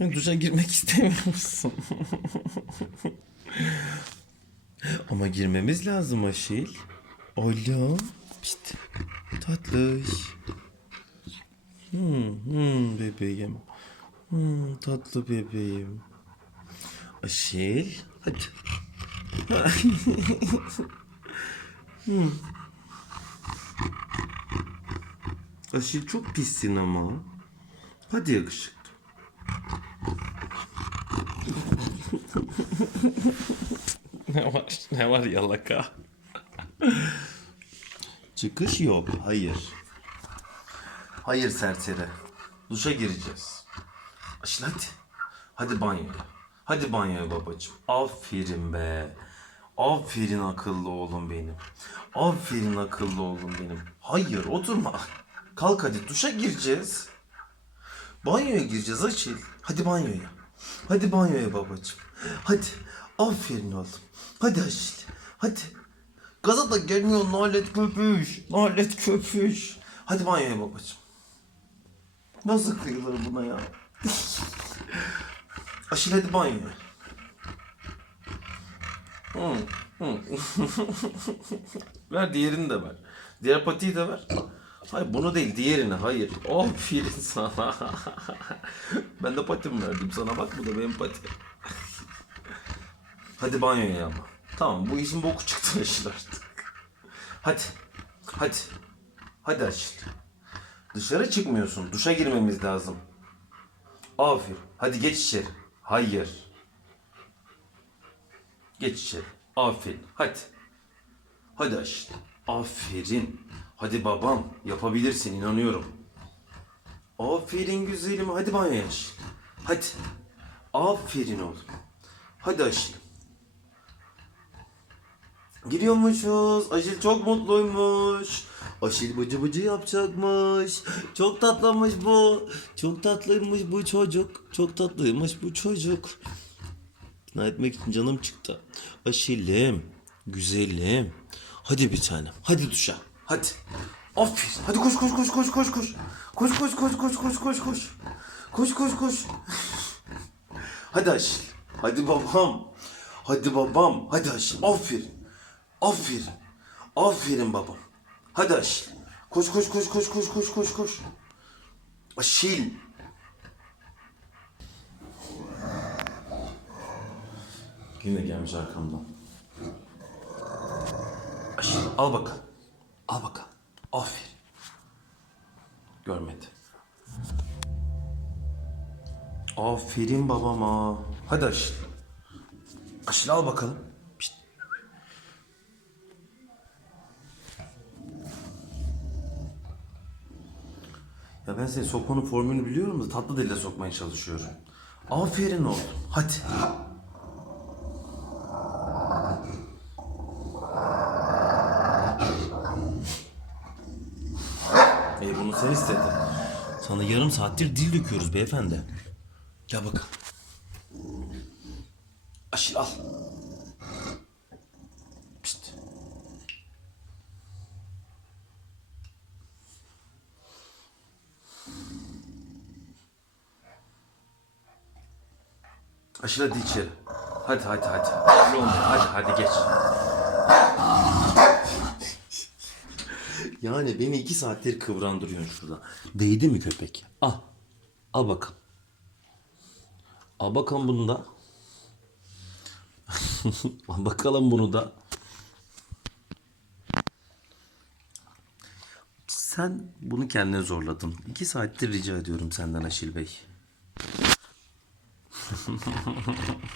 Duşa girmek istemiyor musun? Ama girmemiz lazım Aşil. Oğlum. Pişt. Tatlış. Hmm, hmm, bebeğim. Hmm, tatlı bebeğim. Aşil. Hadi. hmm. Aşil çok pissin ama. Hadi yakışıklı. Ne var? Ne var yalaka? Çıkış yok. Hayır. Hayır serseri. Duşa gireceğiz. Aşıl hadi. Hadi banyoya. Hadi banyoya babacığım. Aferin be. Aferin akıllı oğlum benim. Aferin akıllı oğlum benim. Hayır oturma. Kalk hadi duşa gireceğiz. Banyoya gireceğiz Açıl. Hadi banyoya. Hadi banyoya babacığım. Hadi. Aferin oğlum. Hadi Açıl. Hadi. Gaza da gelmiyor nalet köpüş. Nalet köpüş. Hadi banyoya babacığım. Nasıl kıyılır buna ya? Aşil hadi banyoya. Hı, hı. ver diğerini de ver. Diğer patiyi de ver. Hayır bunu değil diğerini hayır. Aferin sana. ben de patim verdim sana bak bu da benim patim. Hadi banyoya ama. Tamam bu işin boku çıktı Aşil artık. Hadi. Hadi. Hadi Aşil. Dışarı çıkmıyorsun. Duşa girmemiz lazım. Aferin. Hadi geç içeri. Hayır. Geç içeri. Aferin. Hadi. Hadi Aşil. Aferin. Hadi babam. Yapabilirsin inanıyorum. Aferin güzelim. Hadi banyoya Aşil. Hadi. Aferin oğlum. Hadi Aşil. Giriyormuşuz. Aşil çok mutluymuş. Aşil bıcı bıcı yapacakmış. Çok tatlıymış bu. Çok tatlıymış bu çocuk. Çok tatlıymış bu çocuk. İkna etmek için canım çıktı. Aşilim. Güzelim. Hadi bir tanem. Hadi duşa. Hadi. Aferin. Hadi koş koş koş koş koş koş. Koş koş koş koş koş koş koş. Koş koş koş. Hadi Aşil. Hadi babam. Hadi babam. Hadi Aşil. Aferin. Aferin. Aferin babam. Hadi Aşil. Koş koş koş koş koş koş koş koş. Aşil. Yine gelmiş arkamdan. Al bakalım. Al bakalım. Aferin. Görmedi. Aferin babama. Hadi Aşil. Aşil al bakalım. Pişt. Ya ben senin sokmanın formülünü biliyorum da tatlı dille sokmaya çalışıyorum. Aferin oğlum. Hadi. E bunu sen istedin. Sana yarım saattir dil döküyoruz beyefendi. Gel bakalım. Aşil al. Pişt. Aşil hadi içeri. Hadi hadi hadi. Hadi. Hadi hadi geç. Yani beni iki saattir kıvrandırıyorsun şurada. Değdi mi köpek? Al. Al bakalım. Al bakalım bunu da. Al bakalım bunu da. Sen bunu kendine zorladın. İki saattir rica ediyorum senden Aşil Bey.